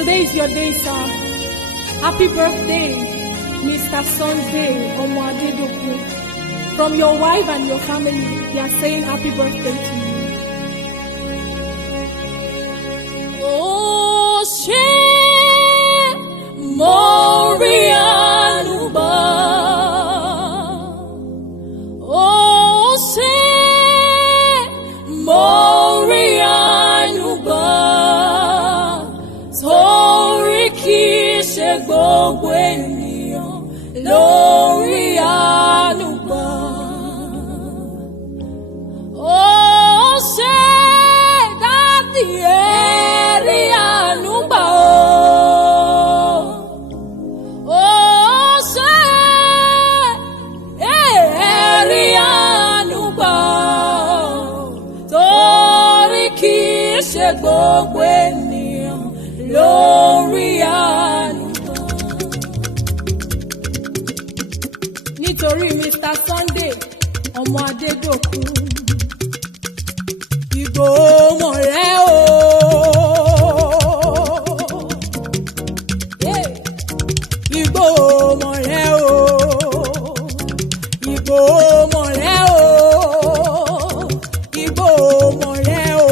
Today is your day, sir. Happy birthday, Mr Sunday Adedokun. From your wife and your family, they are saying happy birthday to you. Oh, Morianuba. Oh, Morianuba. Oriki ṣe gbogbo ènìyàn lórí ànúgbà. Ó ṣe dádì ẹ̀rí ànúgbà o. Ó ṣe ẹ̀rí ànúgbà torí kì í ṣe gbogbo ènìyàn lórí ànúgbà. Nítorí Mr Sunday Adedokun, Igboho rẹ̀ o. Igboho rẹ̀ o. Igboho rẹ̀ o. Igboho rẹ̀ o.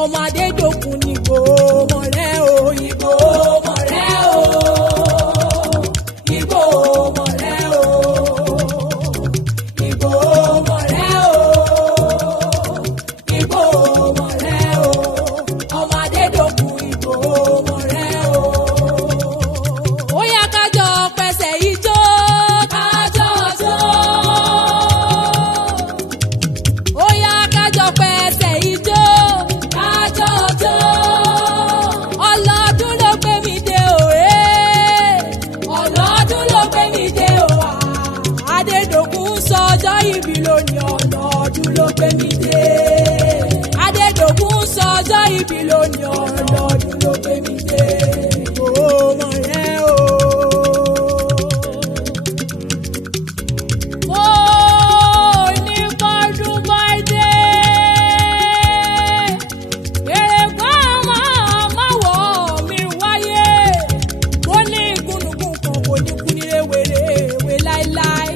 Ọmọ Adedokun ni Igboho rẹ̀ o. Igboho rẹ̀ o. Igboho rẹ̀ o. Igboho rẹ̀ o. Igboho rẹ̀ o. Ọmọ Adedokun Igboho rẹ̀ o. Ó yá ká jọ pẹsẹ̀ ijó, ká jọ jó. Ó yá ká jọ pẹsẹ̀ ijó, ká jọ jó. Ọlọ́dún ló gbé mi dé o, ọlọ́dún ló gbé mi dé o. Adedokun sọjọ́ ìbí lónìí, ọlọ́dún ló gbé mi dé. Adedokun sọjọ́ ìbí lónìí, ọlọ́dún ló gbé mi dé. Igboho rẹ̀ o. Mo ní bọ́dún bọ́dé. Èrè kan máa wọ̀ mí wáyé. Mo ní gúnugún kan kò ní kú ní rèwerèwe láéláé.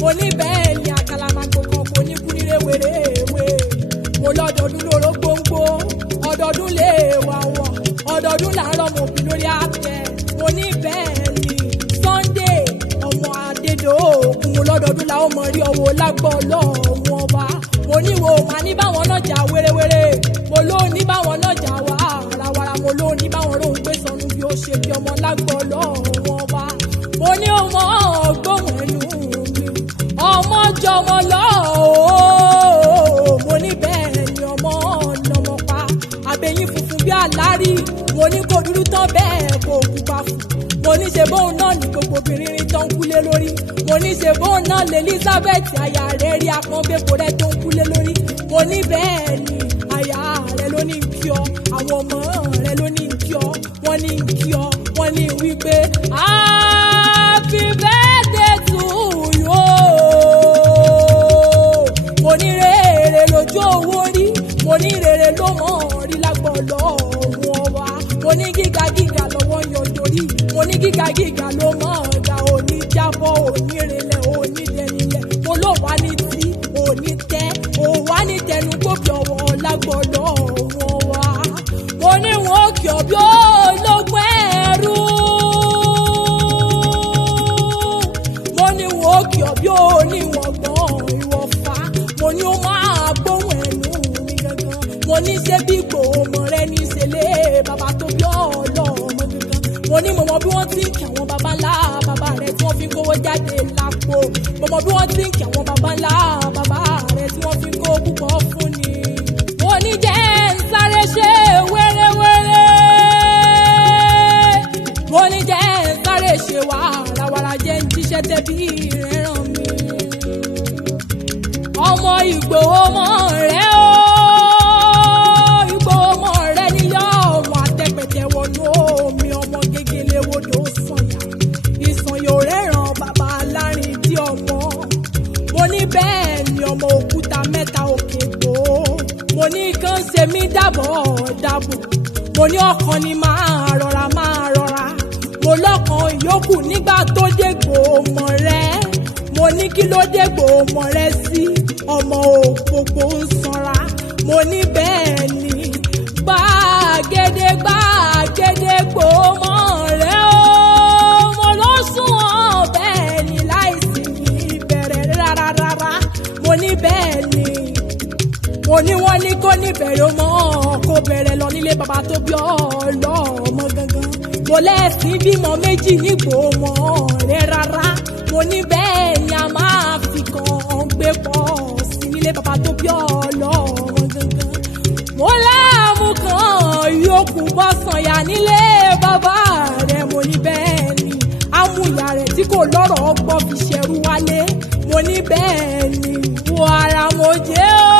Mo ní bẹ́ẹ̀ ni àkàlàmàgbò kan kò ní kú ní rèwerèwe. Mo lọ́dọọdún lóró gbòǹgbò, ọdọọdún lè wà wọ̀, ọdọọdún làárọ̀ mo bí lórí àtẹ. Mo ní bẹ́ẹ̀ ni Sunday Adedokun, mo lọ́dọọdún làwọn mọ̀ rí ọwọ́ lágbọ́ ọlọ́run ọba. Mo ní wo màá ní báwọn náà jà wérewére. Mo ló ní báwọn náà jà wàràwàrà. Mo ló ní báwọn rohùn gbé sọnù bí ó ṣe bí ọmọ lágbọ́ ọlọ́run ọba. Mo ní ọmọ ọgbọ́n ẹnu mi, ọmọ jọmọ lọ o. Mo ní bẹ́ẹ̀ ni ọmọ ọ̀nàmọ̀ pa, àbẹ̀yìn funfun bí àlárí. Mo ní kò dúdú tán bẹ́ẹ̀ kò pupa fún. Mo ní ṣe bóun náà ní gbogbo obìnrin rí tán kúlé lórí. Mo ní ṣe bóun náà lè Elizabeth aya rẹ̀ rí apọ́nbẹ́pọ rẹ̀ tó ń kúlé lórí. Mo ní bẹ́ẹ̀ ni aya rẹ̀ ló ní kí ọ, àwọn ọmọ rẹ̀ ló ní kí ọ, wọ́n ní kí ọ, wọ́n ní wípé happy birthday to you. Mo ní rere lójú owó rí, mo ní rere ló mọ̀ rí lágbọ́ lọ́wọ́ wa. Mo ní gíga gíga lọ́wọ́ yọ̀dọ̀rí, mo ní gíga gíga ló mọ̀ ọ̀dà, òní jábọ̀, òní rẹlẹ̀, òní dẹnilẹ̀. Mo ló wá ní tí, òní tẹ́, ò wá ní tẹnu gbòbí ọwọ́ lágbọ́ lọ́wọ́ wa. Mo ní wọn ò kí ọ bí ológun ẹrú. Mo ní wọn ò kí ọ bí oníwọ̀n gbọ́n ìwọ̀fà. Mo ní ó máa gbóhùn ẹnu mi gangan. Mo ní ṣé bí Igboho rẹ̀ ní ìṣẹ̀lẹ̀ bàbá tó bí ọlọ́mọ gangan. Mo ní mo mọ bí wọ́n ti ń kí àwọn baba ńlá bàbá rẹ̀ tí wọ́n fi ń kówó jáde lápò. Mo mọ bí wọ́n ti ń kí àwọn baba ńlá bàbá rẹ̀ tí wọ́n fi ń kó púpọ̀ fún ni. Mo ní jẹ́ ń sáré ṣe wérewére. Mo ní jẹ́ ń sáré ṣe wàràwàrà, jẹ́ ń jíṣẹ́ tẹ́bí rẹ̀ ràn mí. Ọmọ Igboho rẹ̀ o. Igboho rẹ̀ níyọ́ ọmọ àtẹ̀pẹ̀tẹ̀ wọnú omi, ọmọ gègèlè wodò sànyà. Ìsànyà ò rẹ̀ràn bàbá alárin tí ọmọ. Mo ní bẹ́ẹ̀ ni ọmọ òkúta mẹ́ta òkè gbò. Mo ní kàn ṣe mí dábọ̀ dábò. Mo ní ọkàn ni máa rọra lọ́kàn yòókù nígbà tó dégbò ọmọ rẹ̀. Mo ní kí ló dégbò ọmọ rẹ̀ sí ọmọ òpópó ń sanra. Mo ní bẹ́ẹ̀ ni gbàgede gbò ọmọ rẹ̀ o. Mo ló sùn ọ́ bẹ́ẹ̀ ni láìsí ìbẹ̀rẹ̀ rárá. Mo ní bẹ́ẹ̀ ni. Mo ní wọ́n ní kó níbẹ̀rẹ̀ ọmọ kó bẹ̀rẹ̀ lọ nílé bàbá tó bí ọlọ́mọ gangan. Mo lẹ́sìn bímọ méjì nígbò ọmọ rẹ̀ rárá. Mo ní bẹ́ẹ̀ ni a máa fi kan gbé pọ̀ sí nílé bàbá tó bí ọlọ́mọ gangan. Mo láàmú kan yòókù bọ́ sànyà nílé bàbá rẹ̀. Mo ní bẹ́ẹ̀ ni amúyà rẹ̀ tí kò lọ́rọ̀ gbọ́ fi ṣẹrú wálé. Mo ní bẹ́ẹ̀ ni wo ara mo jẹ́ o.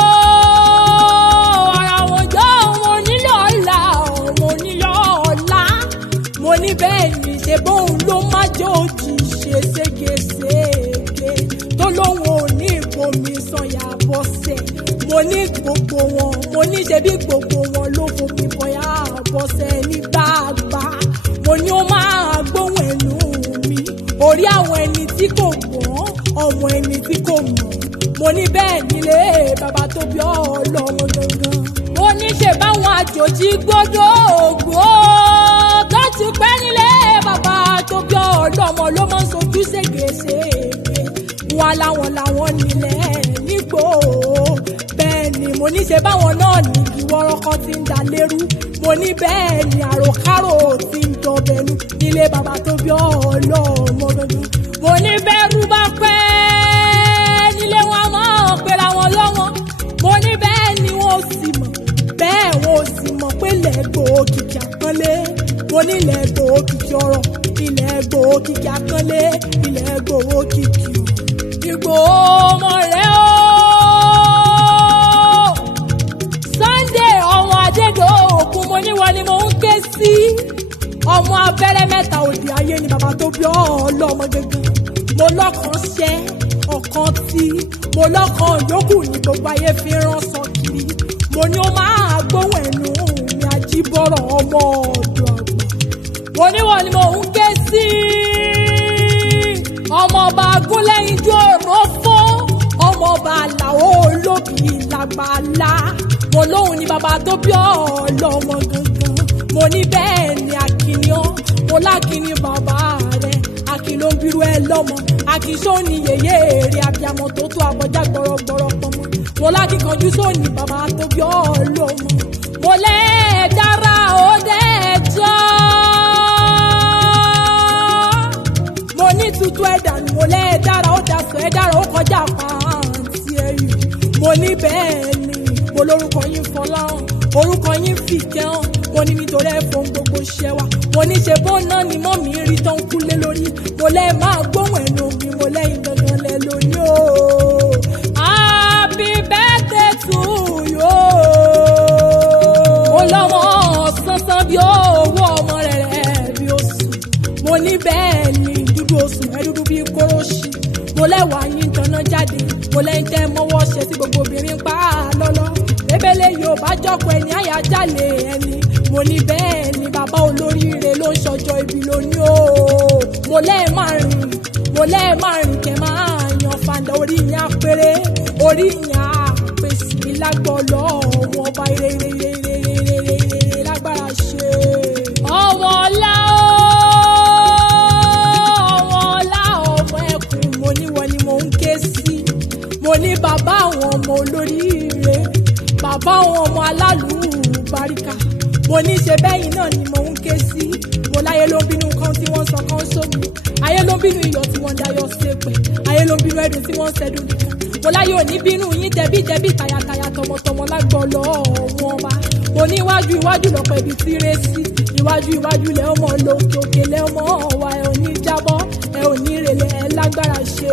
Mo ní bẹ́ẹ̀ ni ṣe bóun ló má jẹ́ òjì ṣe ségesège tó lóun ò ní ìbomi sànyà bọ́sẹ̀. Mo ní gbogbo wọn, mo ní ṣe bí gbogbo wọn ló fomi bọ́yá bọ́sẹ̀ nígbàgbà. Mo ní ó máa gbóhùn ẹnu mi orí àwọn ẹni tí kò gbọ́n ọmọ ẹni tí kò mọ̀. Mo ní bẹ́ẹ̀ nílé bàbá tó bí ọlọ́mọ gangan. Mo ní ṣe báwọn àjòjì gbọ́dọ̀ ògbó tó ti pẹ́ nílé bàbá tó bí ọlọ́mọ ló máa ń sojú ségesège. Wà láwọn nílẹ̀ nígbòho. Bẹ́ẹ̀ ni mo ní ṣe báwọn náà ní kí wọ́rọ́kọ́ ti ń da lérú. Mo ní bẹ́ẹ̀ ni àròkárò ti ń dọ̀bẹ̀nu nílé bàbá tó bí ọlọ́mọ gangan. Mo ní bẹ́ẹ̀rù bá pẹ́ nílé wọn máa pera wọn lọ́wọ́. Mo ní bẹ́ẹ̀ ni wọ́n sì mọ̀ bẹ́ẹ̀ wọ́n sì mọ̀ pé lẹ́gbòó kìkì àpọ́nlé. Mo ní lẹ́gbòó kìkì ọ̀rọ̀ ilẹ̀ gbòó kìkì àpọ́nlé ilẹ̀ gbòó kìkì Ìgbòho ọmọ rẹ̀ o. Sunday ọmọ Adedokun mo ní wọn ni mo ń ké sí. Ọmọ abẹ́rẹ́ mẹ́ta òdì ayé ni bàbá tó bí ọlọ́mọ gangan. Mo lọ́kàn ṣẹ́ ọ̀kan tí mo lọ́kàn yòókù ní gbogbo ayé fi rán sọ kiri. Mo ní ó máa gbóhùn ẹnu mi àjíbọ̀rọ̀ ọmọ ọ̀dọ̀ àgbà. Mo ní wọn ni mo ń ké sí. Ọmọọba agúnlẹ́yinjú òrófó ọmọọba àlàó olóbì làgbàlá. Mo lóhùn ní bàbá tó bí ọlọ́mọ gangan. Mo ní bẹ́ẹ̀ ni akínyàn mo lákìní bàbá rẹ̀. Akin ló ń bírú ẹ lọ́mọ. Akin sóni yèyé èrè abiyamọ tó tó abọ́jà gbọ́rọ̀gbọ́rọ̀ pọ̀mọ́. Mo lákìkanjú sóni bàbá tó bí ọlọ́mọ. Mo lẹ́ẹ̀dára ó dẹ́ẹ̀jọ́. Mo ní tutù ẹ̀dànù mo lẹ́ẹ̀dára ó dasọ̀ ẹ̀dára ó kọjá pàǹtí ẹ̀yìn. Mo ní bẹ́ẹ̀ ni mo lórúkọ yín fọláhàn orúkọ yín fìkẹ́ hàn. Mo ní nítorí ẹ̀fọn gbogbo ṣẹ́ wa. Mo ní ṣe bó náà ni mọ́ mi rí tán kúlé lórí. Mo lẹ́ máa gbóhùn ẹnu mi mo lẹ́yìn gangan lẹ lóní o. Happy birthday to you. Mo lọ́mọ sánsán bí owó ọmọ rẹ̀ bí oṣù. Mo ní bẹ́ẹ̀ ni dúdú oṣù ẹ̀dúdú bí kóróṣì. Mo lẹ́wà yín tanná jáde. Mo lẹ́yìn tẹ́ mọ́wọ́ ṣe sí gbogbo obìnrin pa á lọ́lọ́. Ebele yóò bá jọ́kọ̀ ẹni àyájálè ẹni. Mo ní bẹ́ẹ̀ ni bàbá olóríire ló ń ṣọjọ́ ibi lóní o. Mo lẹ́ẹ̀ máa rìn kẹ́ máa yan fàǹdà orí yín apèrè orí yín àpèsè lágbọ́lọ́ wọn bá ire lágbára ṣe. Ọmọ ọlá ọmọ ẹkùn mo ní wọn ni mo ń ké sí. Mo ní bàbá àwọn ọmọ olóríire bàbá àwọn ọmọ alálùbáríkà. Mo ní ṣe bẹ́yìn náà ni mo ń ké sí. Mo láyé ló ń bínú kan tí wọ́n sọ kan sómi. Ayé ló ń bínú iyọ̀ tí wọ́n dayọ̀ sépẹ̀. Ayé ló ń bínú ẹ̀dùn tí wọ́n ṣẹ́dùn nìkan. Mo láyé òní bínú yín tẹ̀bí tàyàtàyà tọmọtọmọ lágbọ́lọ́ wọn bá. Mo ní iwájú lọ́pọ̀ ibi tí ré sí. Iwájú lẹ́ ọmọ lòkè lẹ́ ọmọ wa ẹ̀ ò ní jábọ́ ẹ̀ ò ní rẹlẹ̀ ẹ̀ lágbára ṣe.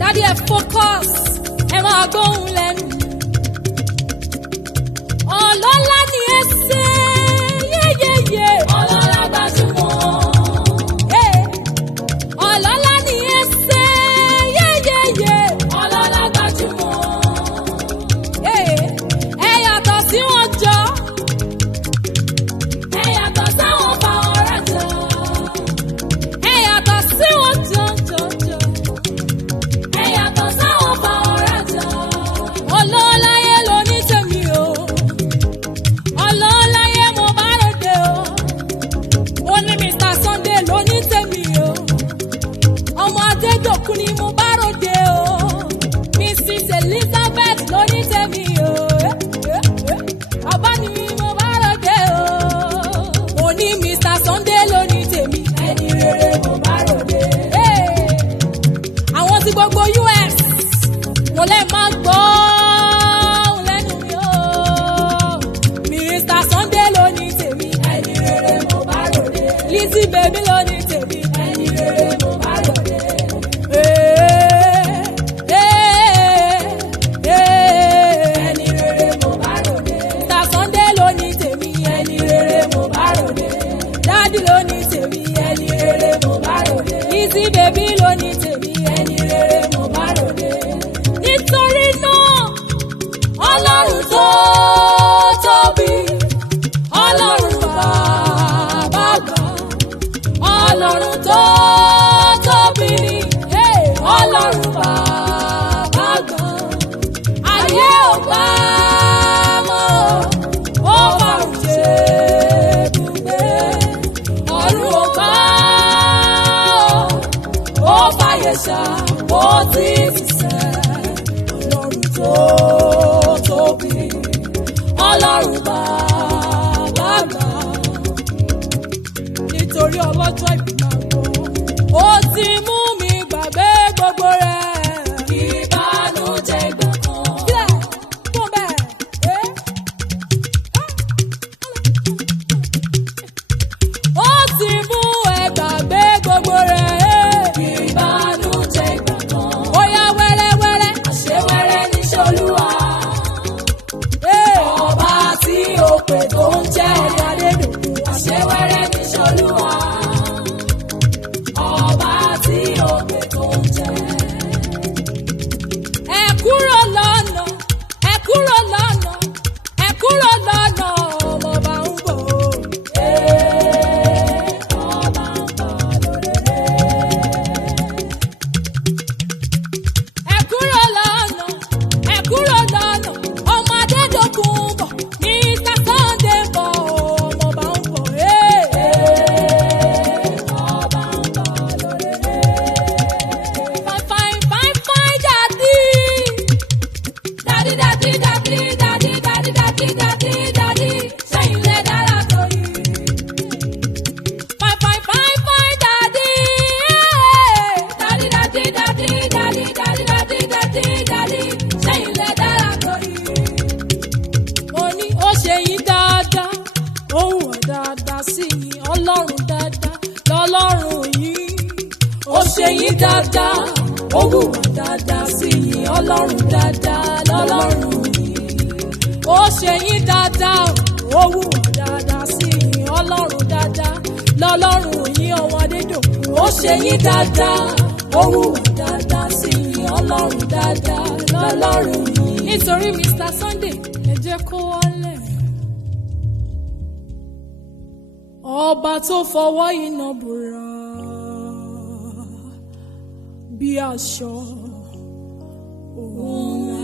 Daddy ẹ focus ẹ máa gbóhùn lẹ́nu. Ọlọ́lá ni ẹ ṣe yéyéyé. Ọlọ́lá gbajúmọ̀. Ọlọ́lá ni ẹ ṣe yéyéyé. Ọlọ́lá gbajúmọ̀. Ẹ yàtọ̀ sí wọn jọ. Ẹ yàtọ̀ sáwọn bá ọ̀rẹ́. bèbí ló ní tèmi. Ẹni rere mo bá ròde. Ẹni rere mo bá ròde. Mr Sunday ló ní tèmi. Ẹni rere mo bá ròde. Daddy ló ní tèmi. Ẹni rere mo bá ròde. Easy bèbí ló ní tèmi. Ẹni rere mo bá ròde. Nítorí náà Ọlọ́run tó tóbi, Ọlọ́run bàbá àgbà, Ọlọ́run tó tóbi ni, Ọlọ́run bàbá àgbà. Ayé ò gbà mọ́, ó fọ̀run ṣe ibùgbé. Ọ̀run ò gbà ó fàyè ṣá, ó ti fi sẹ́. Ọlọ́run tó tóbi, Ọlọ́run bàbá àgbà. Nítorí ọlọ́jọ́ ìbí máa gbọ́, ó ti mú mi gbàgbé gbogbo rẹ̀. Ìbànújẹ́ ìgbà kan. Sílẹ̀ fún bẹ́ẹ̀. Ó ti mú ẹ gbàgbé gbogbo rẹ̀. Ìbànújẹ́ ìgbà kan. Ó yá wẹ́rẹ́wẹ́rẹ́. Àṣewẹ́rẹ́ níṣẹ́ Olúwa. Ọba tí ó pè tó ń jẹ́ Adédokun. Àṣewẹ́rẹ́ níṣẹ́ Olúwa. Ọba tí ó pè tó ń jẹ́. Ẹ kúrò lọ́nà, ẹ kúrò lọ́nà, ẹ kúrò lọ́nà, ọmọ bá ń bọ̀. Ọba ń bọ̀ lórílẹ̀. Ẹ kúrò lọ́nà, ẹ kúrò lọ́nà, ọmọ Adédokun bọ̀. Mr Sunday bọ̀, ọmọ bá ń bọ̀. Ọba ń bọ̀ lórílẹ̀. Fine, fine, fine, daddy. Daddy, daddy, daddy, daddy, daddy, daddy, daddy, daddy. Ṣẹ́yìn lẹ dára tó yìí. Fine, fine, fine, fine, daddy. Daddy, daddy, daddy, daddy, daddy, daddy, daddy, daddy. Ṣẹ́yìn lẹ dára tó yìí. Mo ní ó ṣe yín dáadáa, ó hùwà dáadáa sí yín. Ọlọ́run dáadáa lọ́lọ́run yìí. Ó ṣe yín dáadáa, ó hùwà dáadáa sí yín. Ọlọ́run dáadáa lọ́lọ́run yìí. Ó ṣe yín dáadáa, ó hùwà dáadáa sí yín. Ọlọ́run dáadáa lọ́lọ́run yìí. Ọmọ Adédokun. Ó ṣe yín dáadáa, ó hùwà dáadáa sí yín. Ọlọ́run dáadáa lọ́lọ́run yìí. Nítorí Mr Sunday, ẹ jẹ́ kó wọlé. Ọba tó fọwọ́ iná bùrà bí aṣọ òun náà.